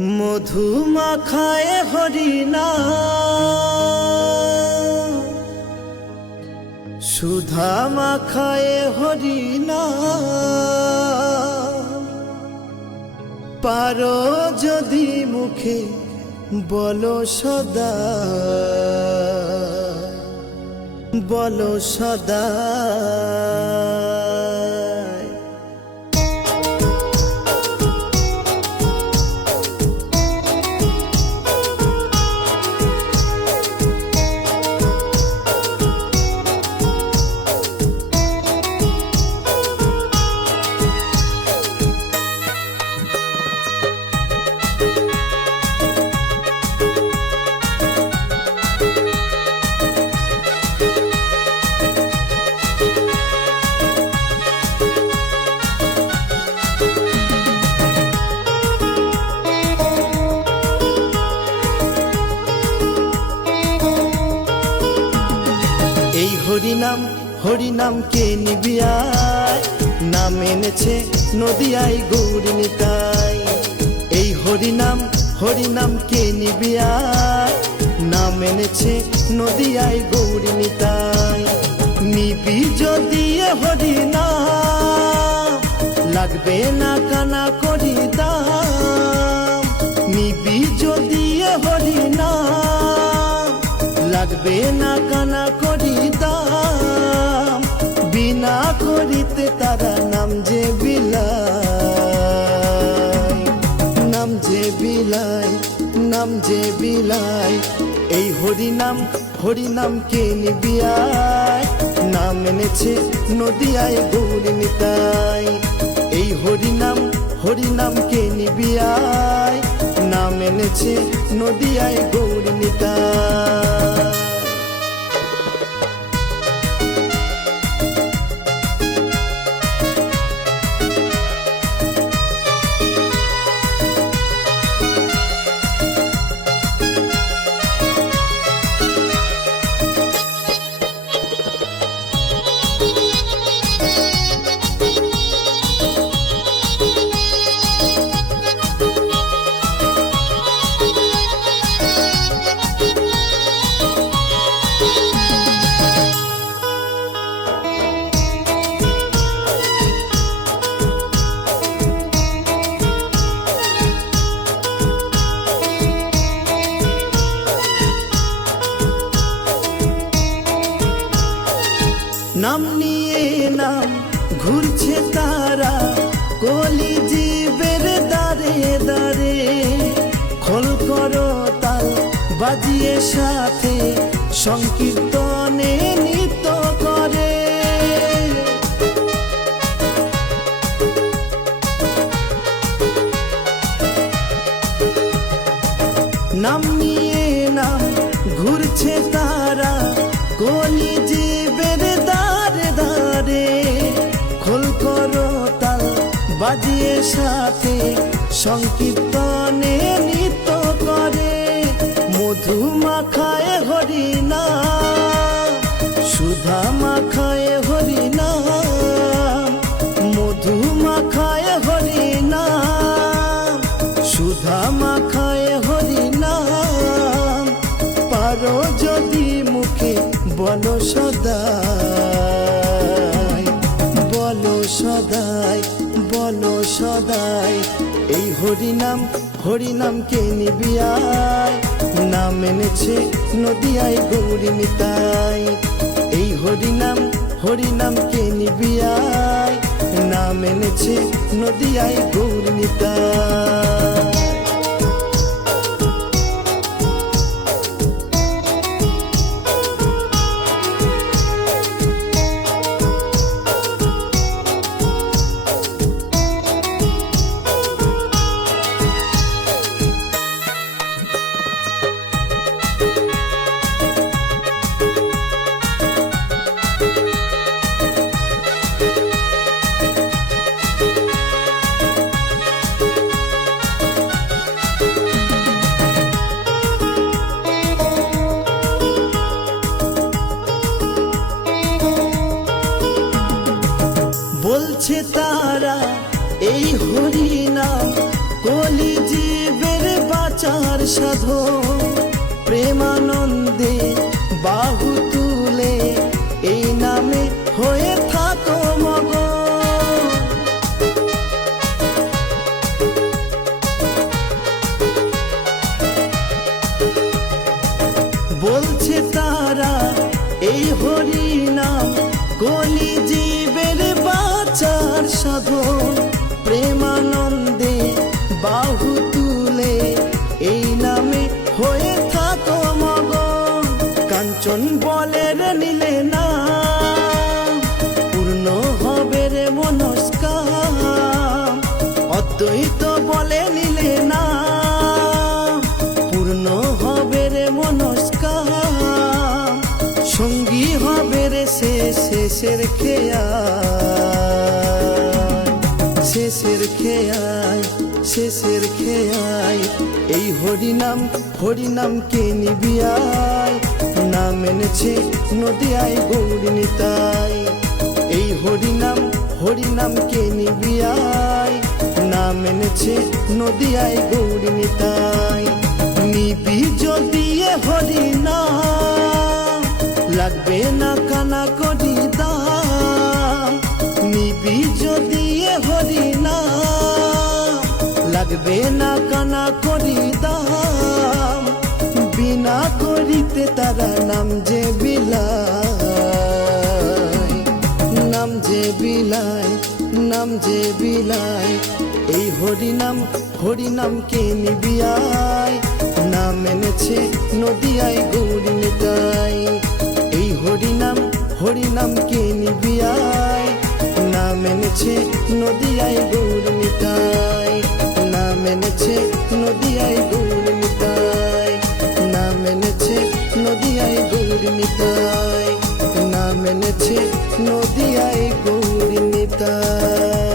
মধু মাখায় হরিনা সুধা মাখায় হরিনা পারো যদি মুখে বলো সদা বলো সদা। হরিনাম হরিনাম কে নিবিয়ায় নাম এনেছে নদিয়ায় গৌরী নিতাই। এই হরিনাম হরিনাম কে নিবিয়ায় নাম এনেছে নদিয়ায় গৌরী নিতাই। নিবি যদি হরিনাম লাগবে না কানা করি দাম। নিবি যদি হরিনাম লাগবে না কানা করি দাম। বিনা করিতে তারা নাম যে বিলাই নাম যে বিলাই নাম যে বিলাই। এই হরিনাম হরিনাম কে নিবিয়ায় নাম এনেছে নদিয়ায় গৌরী নিতাই। এই হরিনাম হরিনাম কে নিবিয়ায় নাম এনেছে নদিয়ায় গৌরী নিতাই। নাম নিয়ে নাম ঘুরছে তারা কলি জীবের দারে দারে। খোল করো তাল বাজিয়ে সাথে সংকীর্তনে নৃত্য করে। নাম নিয়ে নাম ঘুরছে তারা কলি জীবের দারে দারে। খোল করো তাল বাজিয়ে সাথে সংকীর্তনে নৃত্য করে। মধু মাখায় হরিনা সুধা মাখায় হরিনা। মধু মাখায় হরিনা সুধা মাখায় হরিনা পারো যদি মুখে বলো সদাই বলো সদাই বলো সদাই। এই হরিনাম হরিনাম কে নিবিয়ায় নাম এনেছে নদিয়ায় গৌরী নিতাই। এই হরিনাম হরিনাম কে নিবিয়ায় নাম এনেছে নদিয়ায় গৌরী নিতাই। বলছে তারা এই হরিনাম কলি জীবের সাধন প্রেমানন্দে বাহু তুলে এই নামে হয়ে থাকো মগন। বলছে তারা এই হরি নাম কলি জীবের বাঁচার সাধন প্রেমানন্দে বাহু তুলে এই নামে হয়ে থাকো মগন। কাঞ্চন বলে রে নিলে না পূর্ণ হবে রে মনস্কাম, অদ্বৈত বলে নিলে না পূর্ণ হবে রে মনস্কাম, সঙ্গী হবে রে শেষের খেয়াল, শেষের খেয়াল, শেষের খেয়াল। এই হরিনাম কে নিবিয়ায় নাম এনেছে নদিয়ায় গৌর নিতাই। এই হরিনাম কে নিবিয়ায় নাম এনেছে নদিয়ায় গৌর নিতাই। নিবি যদি হরিনাম লাগবে না কানা করি দাম, নিবি যদি হরিনাম লাগবে না কানা করি দাম, বিনা করিতে তারা নাম যে বিলায়, নাম যে বিলায়, নাম যে বিলায়। এই হরিনাম কে নিবিয়ায় নাম এনেছে নদিয়ায় গৌর নিতাই। এই হরিনাম কে নিবিয়ায় নাম এনেছে নদিয়ায় গৌর নিতাই, নাম এনেছে নদিয়ায় গৌর নিতাই, নাম এনেছে নদিয়ায় গৌর নিতাই, নাম এনেছে নদিয়ায় গৌর নিতাই।